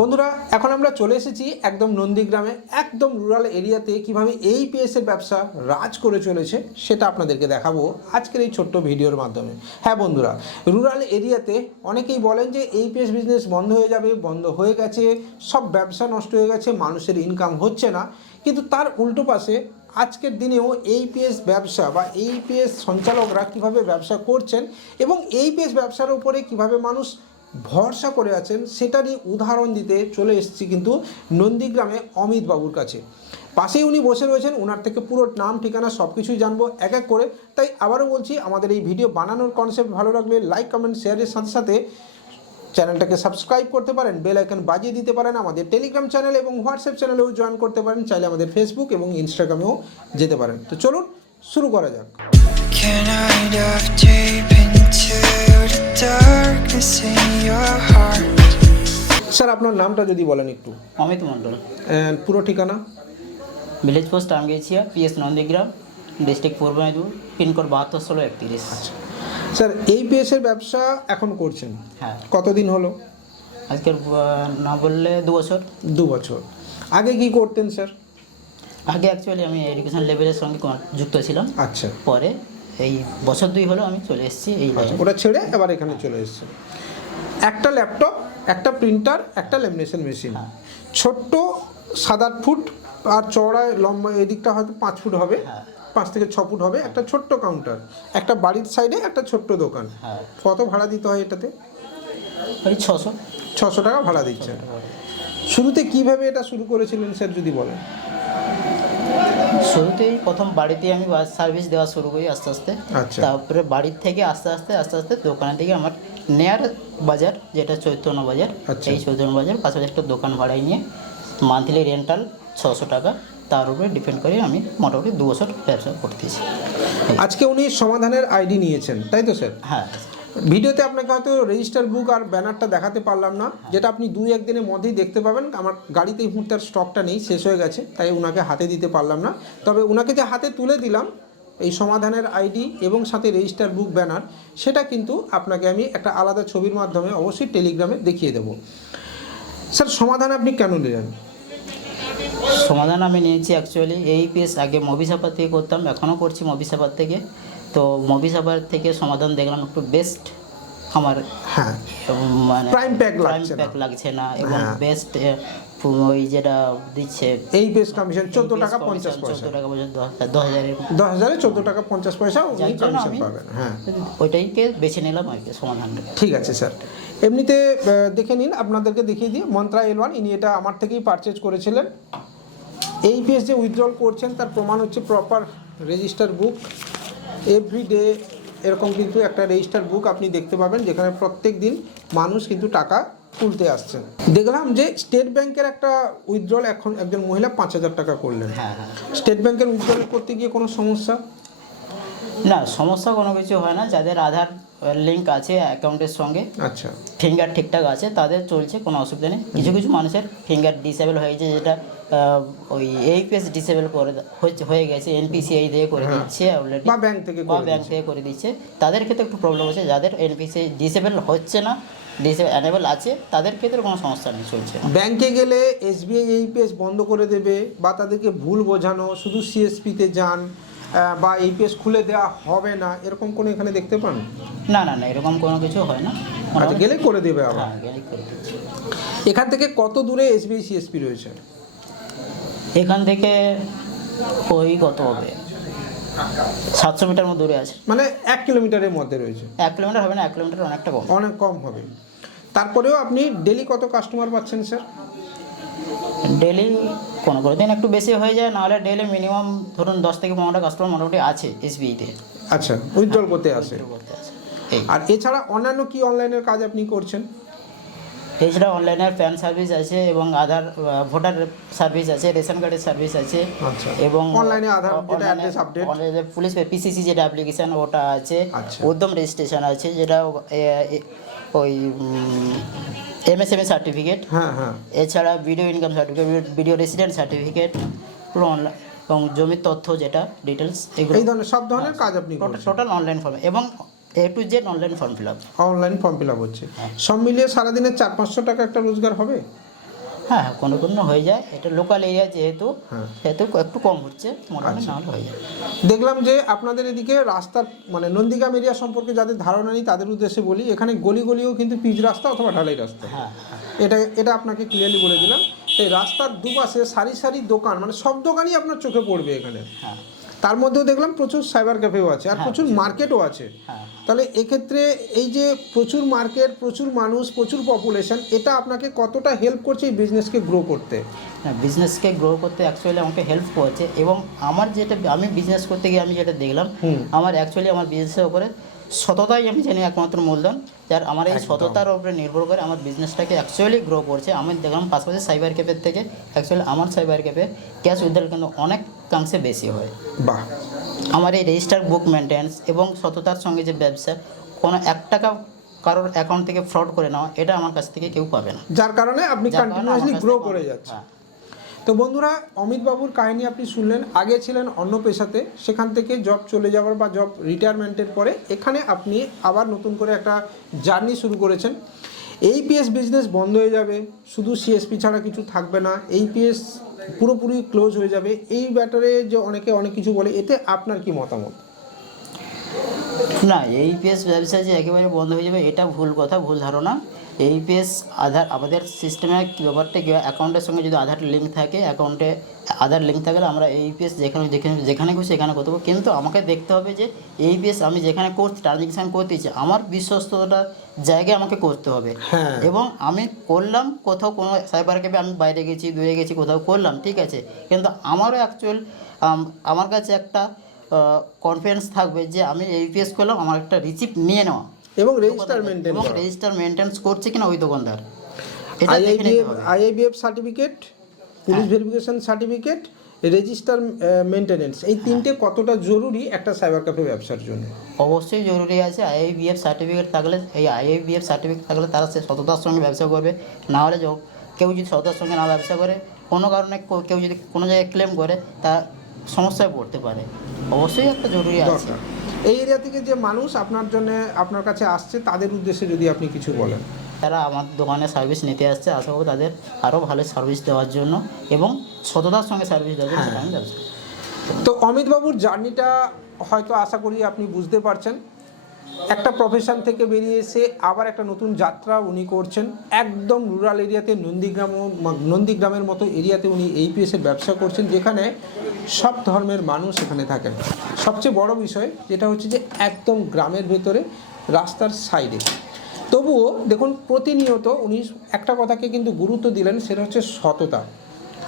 বন্ধুরা, এখন আমরা চলে এসেছি একদম নন্দীগ্রামে, একদম রুরাল এরিয়াতে কীভাবে এই পিএসের ব্যবসা রাজ করে চলেছে সেটা আপনাদেরকে দেখাবো আজকের এই ছোট্ট ভিডিওর মাধ্যমে। হ্যাঁ বন্ধুরা রুরাল এরিয়াতে অনেকেই বলেন যে এই পিএস বিজনেস বন্ধ হয়ে যাবে, বন্ধ হয়ে গেছে, সব ব্যবসা নষ্ট হয়ে গেছে, মানুষের ইনকাম হচ্ছে না। কিন্তু তার উল্টো পাশে আজকের দিনেও এই এইপিএস ব্যবসা বা এই এইপিএস সঞ্চালকরা কীভাবে ব্যবসা করছেন এবং এই এইপিএস ব্যবসার উপরে কীভাবে মানুষ ভরসা করে আছেন সেটারই উদাহরণ দিতে চলে এসেছি কিন্তু নন্দীগ্রামে অমিত বাবুর কাছে। পাশেই উনি বসে রয়েছেন ওনার থেকে পুরো নাম, ঠিকানা সব কিছুই জানব এক এক করে। তাই আবারও বলছি, আমাদের এই ভিডিও বানানোর কনসেপ্ট ভালো লাগলে লাইক কমেন্ট শেয়ারের সাথে সাথে চ্যানেলটাকে সাবস্ক্রাইব করতে পারেন বেল আইকন বাজিয়ে দিতে পারেন, আমাদের টেলিগ্রাম চ্যানেল এবং হোয়াটসঅ্যাপ চ্যানেলেও জয়েন করতে পারেন, চাইলে আমাদের ফেসবুক এবং ইনস্টাগ্রামেও যেতে পারেন। তো চলুন, শুরু করা যাক। স্যার আপনার নামটা যদি বলেন একটু। অমিত মণ্ডল। পুরো ঠিকানা? Village post Amgachhia PS Nandigram district Purba Medinipur pincode বাহাত্তর ষোলো একত্রিশ। স্যার এই পিএসের ব্যবসা এখন করছেন? হ্যাঁ। কতদিন হলো? আজকের না বললে দু বছর। দু বছর। আগে কি করতেন স্যার আগে অ্যাকচুয়ালি আমি এডুকেশন লেভেলের সঙ্গে যুক্ত ছিলাম। আচ্ছা। পরে এই বছর দুই হলো আমি চলে এসেছি এই লাইনে ওটা ছেড়ে এবার এখানে চলে এসেছে। একটা ল্যাপটপ একটা প্রিন্টার একটা ল্যামিনেশন মেশিন হ্যাঁ। ছোট্ট সাত আট ফুট আর চওড়ায় লম্বা এদিকটা হয়তো পাঁচ ফুট হবে হ্যাঁ। পাঁচ থেকে ছ ফুট হবে একটা ছোট্ট কাউন্টার একটা বাড়ির সাইডে একটা ছোট্ট দোকান। হ্যাঁ। কত ভাড়া দিতে হয় এটাতে? ওই ছশো। ছশো টাকা ভাড়া দিচ্ছেন শুরুতে কীভাবে এটা শুরু করেছিলেন স্যার যদি বলেন? শুরুতেই প্রথম বাড়িতে আমি বাস সার্ভিস দেওয়া শুরু করি আস্তে আস্তে আচ্ছা। তারপরে বাড়ির থেকে আস্তে আস্তে আস্তে আস্তে দোকানের দিকে আমার নেয়ার বাজার যেটা চৈতন্য বাজার আচ্ছা। এই চৈতন্য বাজার পাশাপাশি একটা দোকান ভাড়ায় নিয়ে মান্থলি রেন্টাল ছশো টাকা তার উপরে ডিপেন্ড করে আমি মোটামুটি দু বছর ব্যবসা করতেছি আজকে উনি সমাধানের আইডি নিয়েছেন তাই তো স্যার হ্যাঁ ভিডিওতে আপনাকে হয়তো রেজিস্টার বুক আর ব্যানারটা দেখাতে পারলাম না, যেটা আপনি দুই একদিনের মধ্যেই দেখতে পাবেন। আমার গাড়িতে এই মুহূর্তে আর স্টকটা নেই, শেষ হয়ে গেছে, তাই ওনাকে হাতে দিতে পারলাম না। তবে ওনাকে যে হাতে তুলে দিলাম, এই সমাধানের আইডি এবং সাথে রেজিস্টার বুক ব্যানার সেটা কিন্তু আপনাকে আমি একটা আলাদা ছবির মাধ্যমে অবশ্যই টেলিগ্রামে দেখিয়ে দেবো। স্যার, সমাধান আপনি কেন নিলেন? সমাধান আমি নিয়েছি অ্যাকচুয়ালি এই পিএস আগে মবিসাপার থেকে করতাম, এখনও করছি মবি সাপার থেকে। তো মবি সাপার থেকে সমাধান দেখলাম একটু বেস্ট আমার। হ্যাঁ। মানে pack prime লাগছে না। লাগছে না এবং হ্যাঁ। বেস্ট ওই যেটা দিচ্ছে এই বেস কমিশন চোদ্দ টাকা পঞ্চাশ পয়সা। চোদ্দ টাকা পর্যন্ত দশ হাজারের দশ হাজারে চোদ্দ টাকা পঞ্চাশ পয়সা উনি জন্য কমিশন পাবেন হ্যাঁ। ওইটাইকে বেছে নিলাম আর কি সমাধানটা ঠিক আছে স্যার। এমনিতে দেখে নিন আপনাদেরকে দেখিয়ে দিই। মন্ত্রা এল ওয়ান ইনি এটা আমার থেকেই পারচেজ করেছিলেন। এই পিএস যে উইথড্রল করছেন তার প্রমাণ হচ্ছে proper register book every day এরকম কিন্তু একটা রেজিস্টার বুক আপনি দেখতে পাবেন যেখানে প্রত্যেক দিন মানুষ কিন্তু টাকা তুলতে আসছেন। দেখলাম যে স্টেট ব্যাংকের একটা উইথড্রল এখন একজন মহিলা পাঁচ হাজার টাকা করলেন। স্টেট ব্যাংকের উইথড্রল করতে গিয়ে কোনো সমস্যা? না সমস্যা কোনো কিছু হয় না। যাদের আধার লিঙ্ক আছে অ্যাকাউন্টের সঙ্গে। আচ্ছা। ফিঙ্গার ঠিকঠাক আছে তাদের চলছে কোনো অসুবিধা নেই। কিছু কিছু মানুষের ফিঙ্গার ডিসেবল হয়েছে যেটা ওই এইপিএস ডিসেবল করে হচ্ছে- হয়ে গেছে এনপিসিআই দিয়ে করে দিচ্ছে অলরেডি বা ব্যাংক থেকে বা ব্যাংক থেকে করে দিচ্ছে। তাদের ক্ষেত্রে একটু প্রবলেম হচ্ছে যাদের এনপিসিআই ডিসেবল হচ্ছে না ডিসেবল অ্যানেবল আছে তাদের ক্ষেত্রে কোনো সমস্যা নেই চলছে ব্যাংকে গেলে এসবিআই এইপিএস বন্ধ করে দেবে বা তাদেরকে ভুল বোঝানো শুধু সিএসপিতে যান বা এইপিএস খুলে দেওয়া হবে না এরকম কোনো এখানে দেখতে পান? না না না এরকম কোনো কিছু হয় না। আচ্ছা গেলে করে দেবে আবার। হ্যাঁ এখান থেকে কত দূরে এসবিআই সিএসপি রয়েছে? এখান থেকে ওই কত হবে? সাতশো মিটার মতো দূরে আছে। মানে এক কিলোমিটারের মধ্যে রয়েছে। এক কিলোমিটার হবে না এক কিলোমিটার অনেকটা কম। অনেক কম হবে। তারপরেও আপনি ডেলি কত কাস্টমার পাচ্ছেন স্যার ডেলি কোনো কোনো দিন একটু বেশি হয়ে যায় নাহলে ডেলি মিনিমাম ধরুন দশ থেকে পনেরোটা কাস্টমার মোটামুটি আছে এসবিআইতে আচ্ছা উইথড্রল করতে আসে করতে আছে আর এছাড়া অন্যান্য কি অনলাইনের কাজ আপনি করছেন এছাড়া অনলাইনে প্যান সার্ভিস আছে এবং আধার ভোটার সার্ভিস আছে রেশন কার্ডের সার্ভিস আছে আচ্ছা। এবং অনলাইনে আধার যেটা update। online এ পুলিশ পিসিসি যেটা অ্যাপ্লিকেশন ওটা আছে আচ্ছা। উদ্যম রেজিস্ট্রেশন আছে যেটা ওই এমএসএমএ সার্টিফিকেট হ্যাঁ হ্যাঁ। এছাড়া video income certificate video resident certificate পুরো অনলাইন এবং জমির তথ্য যেটা ডিটেলস এগুলো। এই ধরনের সব ধরনের কাজ আপনি টোটাল অনলাইন ফর্ম এবং A to Z online form fill up online form fill up হচ্ছে। হ্যাঁ। সব মিলিয়ে সারাদিনে চার পাঁচশো টাকা একটা রোজগার হবে? হ্যাঁ হ্যাঁ কোনো কোনো হয়ে যায়। এটা লোকাল এরিয়া যেহেতু হ্যাঁ। সেহেতু একটু কম হচ্ছে মোটামুটি না হলে হয়ে যায়। দেখলাম যে আপনাদের এদিকে রাস্তার মানে নন্দীগ্রাম এরিয়া সম্পর্কে যাদের ধারণা নেই তাদের উদ্দেশ্যে বলি এখানে গলি গলিও কিন্তু পিচ রাস্তা অথবা ঢালাই রাস্তা। হ্যাঁ হ্যাঁ। এটা এটা আপনাকে ক্লিয়ারলি বলে দিলাম। এই রাস্তার দুপাশে সারি সারি দোকান মানে সব দোকানই আপনার চোখে পড়বে এখানে। হ্যাঁ। তার মধ্যেও দেখলাম প্রচুর সাইবার ক্যাফেও আছে আর প্রচুর মার্কেটও আছে। হ্যাঁ। তাহলে এক্ষেত্রে এই যে প্রচুর মার্কেট প্রচুর মানুষ প্রচুর পপুলেশন এটা আপনাকে কতটা হেল্প করছে এই বিজনেসকে গ্রো করতে? হ্যাঁ বিজনেসকে গ্রো করতে অ্যাকচুয়ালি আমাকে হেল্প করছে এবং আমার যেটা আমি বিজনেস করতে গিয়ে আমি যেটা দেখলাম আমার অ্যাকচুয়ালি আমার বিজনেসের উপরে সততাই আমি জানি একমাত্র মূলধন যার আমার এই সততার উপরে নির্ভর করে আমার বিজনেসটাকে অ্যাকচুয়ালি গ্রো করছে। আমি দেখলাম পাশাপাশি সাইবার ক্যাফের থেকে অ্যাকচুয়ালি আমার সাইবার ক্যাফে ক্যাশ উইথড্রল কিন্তু অনেকাংশে বেশি হয়। বাহ। আমার এই রেজিস্টার বুক মেনটেন্স এবং সততার সঙ্গে যে ব্যবসা কোনো এক টাকা কারোর অ্যাকাউন্ট থেকে ফ্রড করে নেওয়া এটা আমার কাছ থেকে কেউ পাবে না। যার কারণে আপনি কন্টিনিউয়াসলি গ্রো করে যাচ্ছেন। হ্যাঁ। তো বন্ধুরা, অমিত বাবুর কাহিনী আপনি শুনলেন, আগে ছিলেন অন্য পেশাতে, সেখান থেকে জব চলে যাওয়ার বা জব রিটায়ারমেন্টের পরে এখানে আপনি আবার নতুন করে একটা জার্নি শুরু করেছেন। এই পিএস বিজনেস বন্ধ হয়ে যাবে, শুধু সিএসপি ছাড়া কিছু থাকবে না, এই পিএস পুরোপুরি ক্লোজ হয়ে যাবে। এই ব্যাটারে যে অনেকে অনেক কিছু বলে, এতে আপনার কি মতামত? না, এই এইপিএস ব্যবসা যে একেবারে বন্ধ হয়ে যাবে, এটা ভুল কথা, ভুল ধারণা। এইপিএস আধার আমাদের সিস্টেমে কী ব্যাপারটা কী অ্যাকাউন্টের সঙ্গে যদি আধার লিঙ্ক থাকে অ্যাকাউন্টে আধার লিঙ্ক থাকলে আমরা এই এইপিএস যেখানে যেখানে যেখানে খুশি সেখানে করতে পারব। কিন্তু আমাকে দেখতে হবে যে এই এইপিএস আমি যেখানে করছি ট্রানজেকশান করতেছি আমার বিশ্বস্ততার জায়গায় আমাকে করতে হবে। হ্যাঁ। এবং আমি করলাম কোথাও কোনো সাইবার ক্যাফে আমি বাইরে গেছি দূরে গেছি কোথাও করলাম ঠিক আছে? কিন্তু আমারও অ্যাকচুয়াল আমার কাছে একটা কনফিডেন্স থাকবে যে আমি এই এইপিএস করলাম আমার একটা রিসিপ্ট নিয়ে নেওয়া। এবং রেজিস্টার মেনটেন এবং রেজিস্টার মেনটেন্স করছে কিনা ওই দোকানদার। এটা দেখে নিতে আইআইবিএফ হবে IIBF certificate police verification certificate register maintenance এই তিনটে কতটা জরুরি একটা সাইবার ক্যাফে ব্যবসার জন্য? অবশ্যই জরুরি আছে। আইআইবিএফ সার্টিফিকেট থাকলে এই আইআইবিএফ সার্টিফিকেট থাকলে তারা সে সততার সঙ্গে ব্যবসা করবে। না হলে যো- কেউ যদি সততার সঙ্গে না ব্যবসা করে কোনো কারণে কেউ যদি কোনো জায়গায় ক্লেম করে তা সমস্যায় পড়তে পারে। অবশ্যই একটা জরুরি আছে। এই এরিয়া থেকে যে মানুষ আপনার জন্য আপনার কাছে আসছে তাদের উদ্দেশ্যে যদি আপনি কিছু বলেন। তারা আমার দোকানে সার্ভিস নিতে আসছে আশা করব তাদের আরও ভালো সার্ভিস দেওয়ার জন্য এবং সততার সঙ্গে সার্ভিস দেওয়ার জন্য সেটা আমি তো অমিত বাবুর জার্নিটা হয়তো আশা করি আপনি বুঝতে পারছেন। একটা প্রফেশন থেকে বেরিয়ে এসে আবার একটা নতুন যাত্রা উনি করছেন। একদম রুরাল এরিয়াতে নন্দীগ্রাম নন্দীগ্রামের মতো এরিয়াতে উনি এইপিএস এর ব্যবসা করছেন যেখানে সব ধর্মের মানুষ এখানে থাকেন। সবচেয়ে বড় বিষয় যেটা হচ্ছে যে একদম গ্রামের ভেতরে, রাস্তার সাইডে। তবুও দেখুন, প্রতিনিয়ত উনি একটা কথাকে কিন্তু গুরুত্ব দিলেন, সেটা হচ্ছে সততা।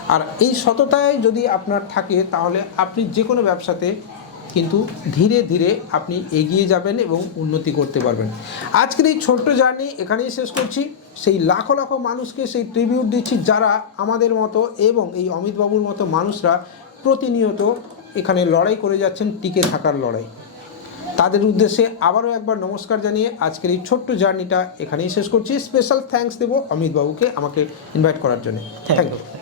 আর এই সততায় যদি আপনার থাকে, তাহলে আপনি যে কোনো ব্যবসাতে কিন্তু ধীরে ধীরে আপনি এগিয়ে যাবেন এবং উন্নতি করতে পারবেন। আজকের এই ছোট্ট জার্নি এখানেই শেষ করছি। সেই লাখো লাখো মানুষকে সেই ট্রিবিউট দিচ্ছি যারা আমাদের মতো এবং এই অমিতবাবুর মতো মানুষরা প্রতিনিয়ত এখানে লড়াই করে যাচ্ছেন টিকে থাকার লড়াই। তাদের উদ্দেশ্যে আবারও একবার নমস্কার জানিয়ে আজকের এই ছোট্ট জার্নিটা এখানেই শেষ করছি। স্পেশাল থ্যাংকস দেবো অমিতবাবুকে আমাকে ইনভাইট করার জন্য। Thank you